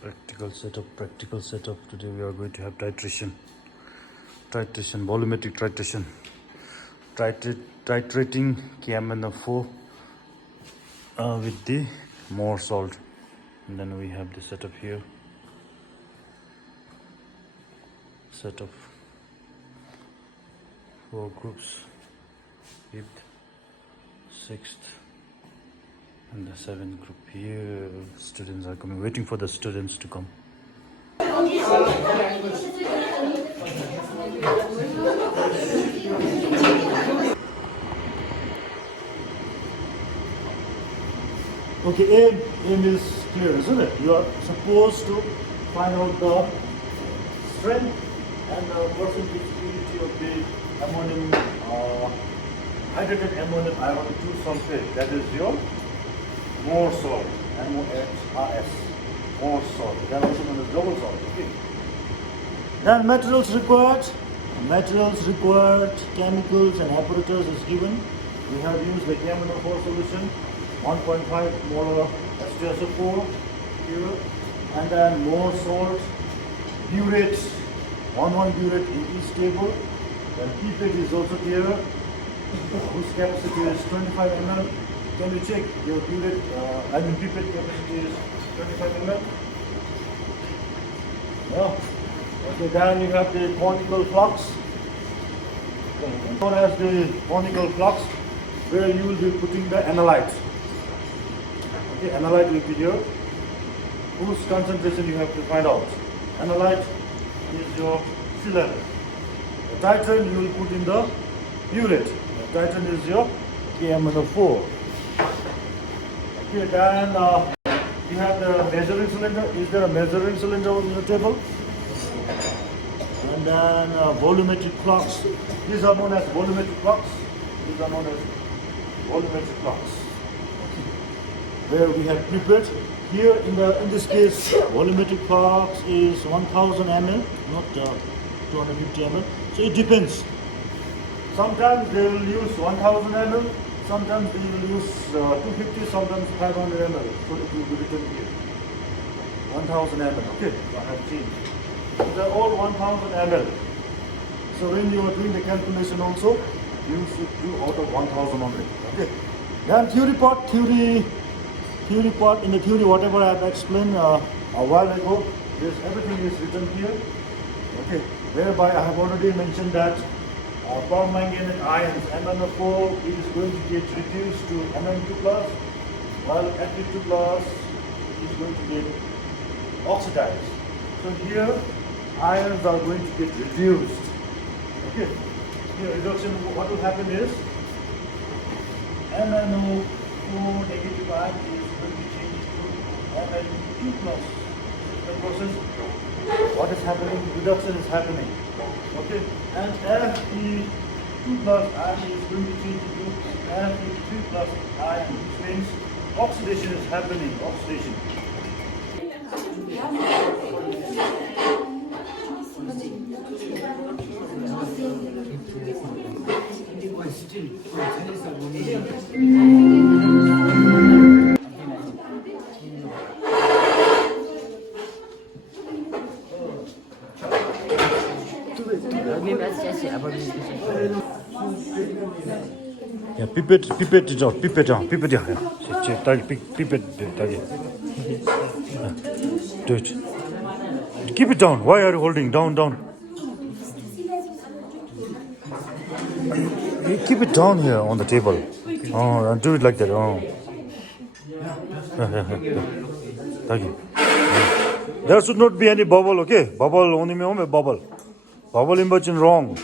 Practical setup. Today we are going to have titration, volumetric titration, titrating KMnO4 with the more salt. And then we have the setup here, set of 4 groups, 5th, 6th, and the 7th group here. Students are coming, waiting for the students to come. Okay, aim is clear, isn't it? You are supposed to find out the strength and the percentage purity of the ammonium, hydrated ammonium iron 2 sulfate. That is your more salt, MOHRS, more salt. That also known as double salt. Okay. Then materials required, chemicals and apparatus is given. We have used the KMnO4 solution, 1.5 molar H2SO4 here, and then more salt, burate, 1 burate in each table. Then pipette is also here, whose capacity is 25 ml. Can you check your burate, pipette capacity is 25 ml? No. Okay, then you have the conical flux, known as the conical flux, where you will be putting the analyte. Okay, analyte will be here, whose concentration you have to find out. Analyte is your sealant. The titrant you will put in the burate. The titrant is your KMnO4. Okay, then you have the measuring cylinder. Is there a measuring cylinder on the table? And then volumetric flux. These are known as volumetric flux. Where we have pipette. Here in this case, volumetric flux is 1000 ml, not 250 ml. So it depends. Sometimes they will use 1000 ml, sometimes they will use 250, sometimes 500 ml. So it will be written here. 1000 ml. Okay, I have changed. So they're all 1000 ml. So when you are doing the calculation also, you should do out of 1000 only. Okay. Then theory part, in the theory, whatever I have explained a while ago, everything is written here. Okay. Whereby I have already mentioned that permanganate ions, MnO4 is going to get reduced to Mn2+, while Fe2+ is going to get oxidized. So here, ions are going to get reduced. Okay. Here reduction, what will happen is MnO4 negative ion is going to change to Mn2+. The process, what is happening? Reduction is happening. Okay. And Fe2+ ion is going to change to Fe3+ ion, which means oxidation is happening. Oxidation. Yeah, pipette is out, pipette, yeah. Pipette, do it. Keep it down. Why are you holding? Down. Keep it down here on the table. Oh, and do it like that. Oh. Thank you. There should not be any bubble, okay? Bubble only me bubble. Bubble in wrong.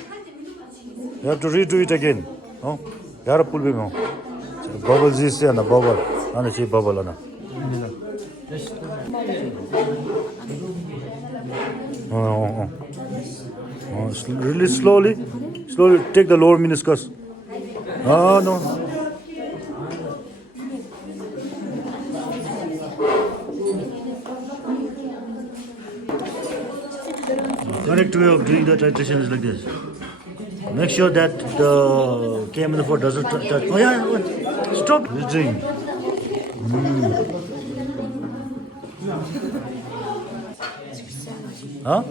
You have to redo it again. Oh, yara pull me. Bubble is here, bubble. Ana see bubble ana. Oh. Really slowly take the lower meniscus. Oh no. Correct way of doing the titration is like this. Make sure that the KMnO4 doesn't touch. Oh yeah, stop. It's doing. Huh?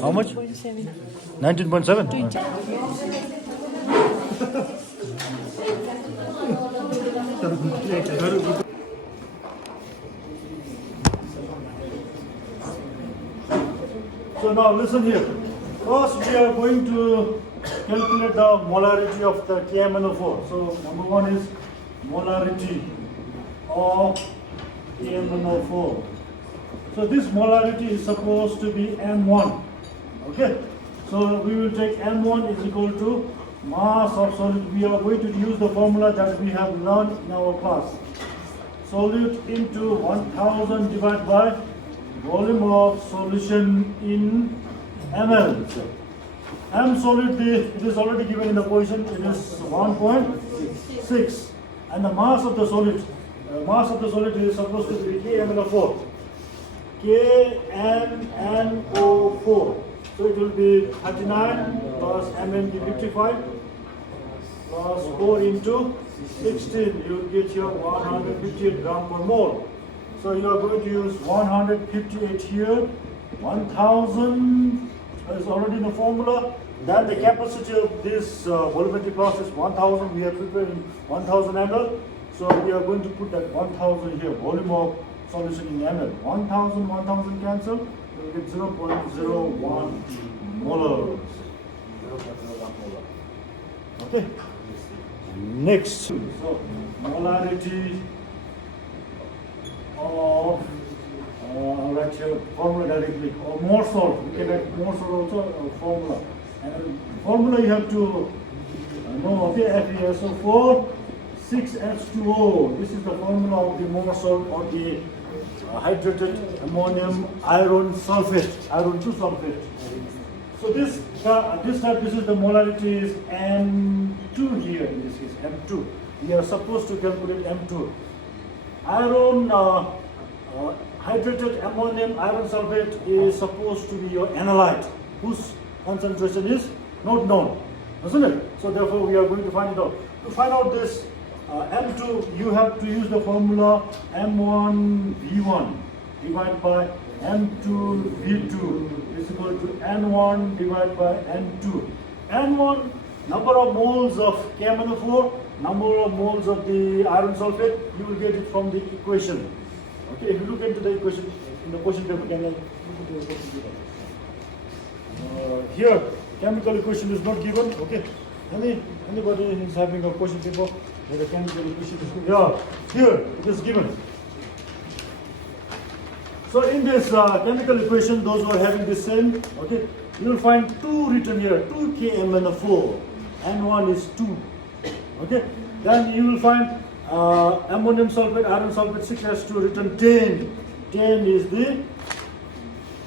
How much? 19.7. So now listen here. First we are going to calculate the molarity of the KMnO4. So number one is molarity of KMnO4. So this molarity is supposed to be M1. Okay. So we will take M1 is equal to mass of solid. We are going to use the formula that we have learned in our class. Solute into 1000 divided by volume of solution in ml. M solid, it is already given in the position, it is 1.6, and the mass of the solid is supposed to be KMnO4. KMnO4. So it will be 39 plus MnD 55 plus 4 into 16. You will get here 158 gram per mole. So you are going to use 158 here. 1000 is already in the formula. Then the capacity of this volumetric process 1000. We are preparing 1000 ml. So we are going to put that 1000 here. Volume of solution in ml. 1000 cancel. You will get 0.01 molar. Okay. Next. So molarity of write here formula directly, or more salt. We can write more salt also, formula. And formula you have to know, okay, FeSO4.6H2O. This is the formula of the more salt or the hydrated ammonium iron sulfate, iron 2 sulfate. So this is the molarity is M2 here, in this case, M2. We are supposed to calculate M2. Iron, hydrated ammonium iron sulfate is supposed to be your analyte, whose concentration is not known, isn't it? So therefore we are going to find it out. To find out this M2, you have to use the formula M1V1 divided by M2V2 is equal to N1 divided by N2. N1, number of moles of KMnO4, number of moles of the iron sulfate, you will get it from the equation. Okay, if you look into the equation, in the question paper, can I look into the question paper? Here, chemical equation is not given. Okay, anybody is having a question paper where the chemical equation is given? Yeah, here it is given. So in this chemical equation, those who are having the same, okay, you will find 2 written here, 2 KMnO4, N1 is 2, okay. Then you will find ammonium sulfate, iron sulfate 6H2 written 10. 10 is the,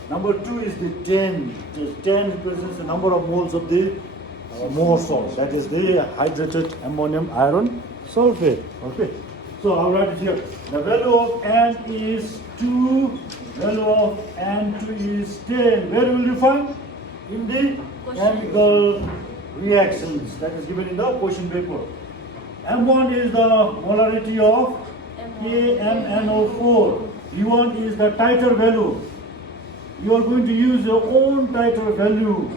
number 2 is the 10. 10 represents the number of moles of the more salt, that is the hydrated ammonium iron sulfate, okay. So I'll write it here. The value of N is 2, value of N2 is 10. Where will you find? In the chemical reactions that is given in the question paper. M1 is the molarity of KMnO4. V1 is the titer value. You are going to use your own titer value.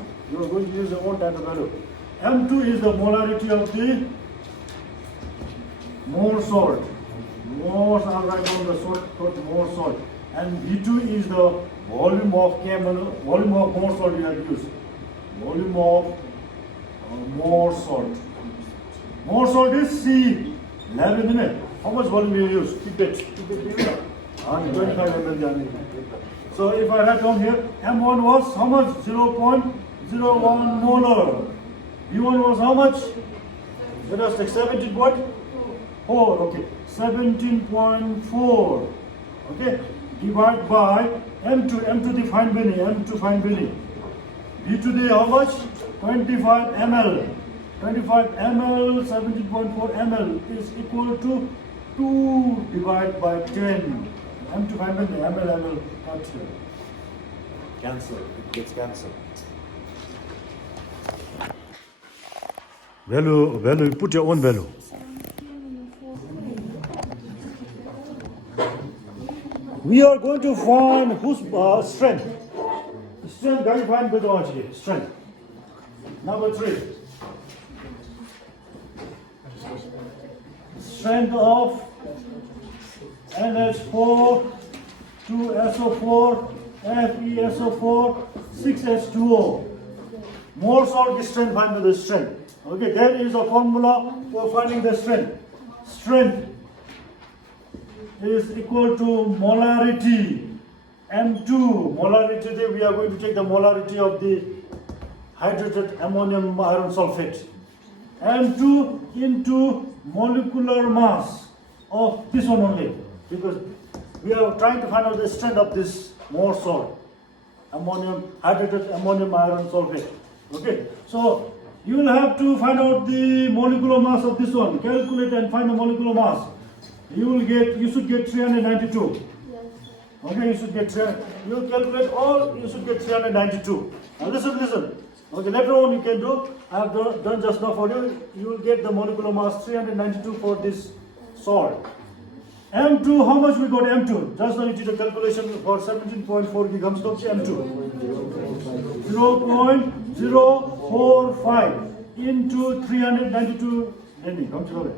M2 is the molarity of the more salt. More, I'll write down the salt, more salt. And V2 is the volume of volume of more salt you have used. Volume of more salt. More salt is C11, isn't it? How much volume you use? Keep it. 25 ml. So if I write down here, M1 was how much? 0.01 molar. V1 was how much? Let us take 17.4. Okay, 17.4. Okay, divide by M2. M2 the fine Benny. M2 fine Benny. V2 the how much? 25 ml. 25 ml, 17.4 ml is equal to 2 divided by 10. M2 fine Benny. ml cut here. Cancel. It gets cancelled. Value, put your own value. we are going to find whose strength. Strength, can you find the strength? Number 3. Strength of NH4, 2SO4, FeSO4, 6H2O. More salt strength, find the strength. Okay, there is a formula for finding the strength. Strength is equal to molarity. M2, molarity, we are going to take the molarity of the hydrated ammonium iron sulfate. M2 into molecular mass of this one only, because we are trying to find out the strength of this more salt, hydrated ammonium iron sulfate. Okay, so you will have to find out the molecular mass of this one. Calculate and find the molecular mass. You should get 392. Okay, you should get you calculate all, you should get 392. Now listen. Okay, later on you can do, I have done just now for you. You will get the molecular mass 392 for this salt. M2, how much we got M2? Just now you did a calculation for 17.4 grams of M2. 0.045 into 392. Come to the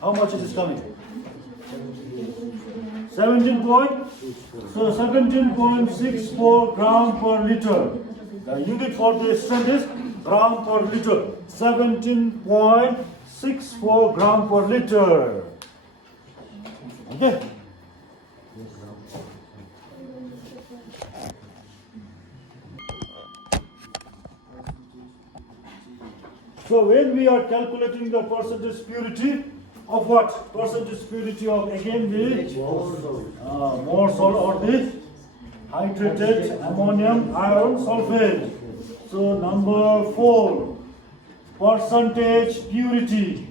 how much is this coming? 17.64 gram per liter. The unit for the strength is gram per liter. 17.64 gram per liter. Okay. So when we are calculating the percentage purity of what? Percentage purity of again the more salt or the hydrated ammonium iron sulfate. So number 4, percentage purity.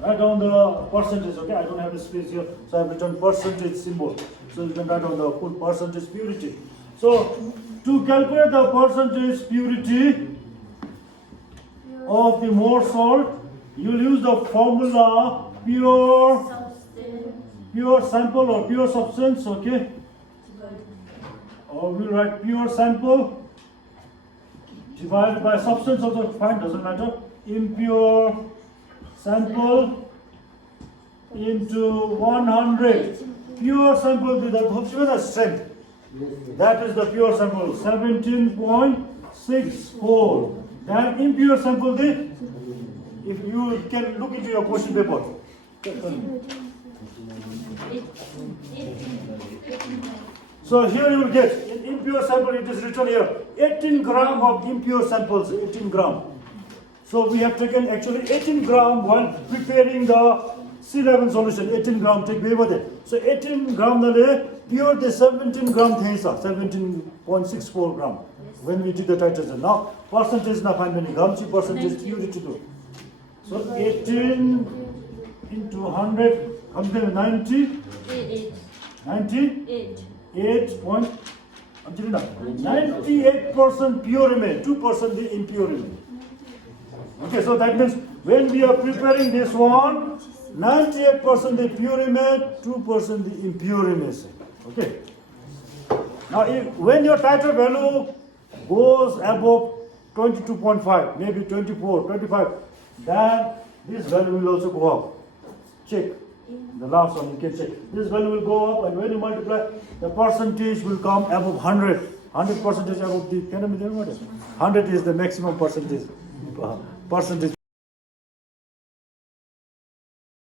Write down the percentage, okay? I don't have a space here, so I have written percentage symbol. So you can write down the full percentage purity. So to calculate the percentage purity of the more salt, you will use the formula pure sample or pure substance, okay? Or we'll write pure sample divided by substance of the fine, doesn't matter. Impure sample into 100. Pure sample, the strength. That is the pure sample, 17.64. Then impure sample, if you can look into your question paper. So here you will get, in impure sample it is written here, 18 gram of impure samples, 18 gram. So we have taken actually 18 gram while preparing the C11 solution, 18 gram take away with it. So 18 gram pure the 17 gram thesa, 17.64 gram when we did the titration. Now percentage na find many grams, percentage purity to. So 18 into 100 comes to 98 98% pure remain, 2% the impure remain. Okay, so that means when we are preparing this one, 98% the pure remain, 2% the impure remains. Okay. Now when your titer value goes above 22.5, maybe 24, 25, then this value will also go up. Check. The last one you can check. This value will go up, and when you multiply, the percentage will come above 100. 100% above the 100 is the maximum percentage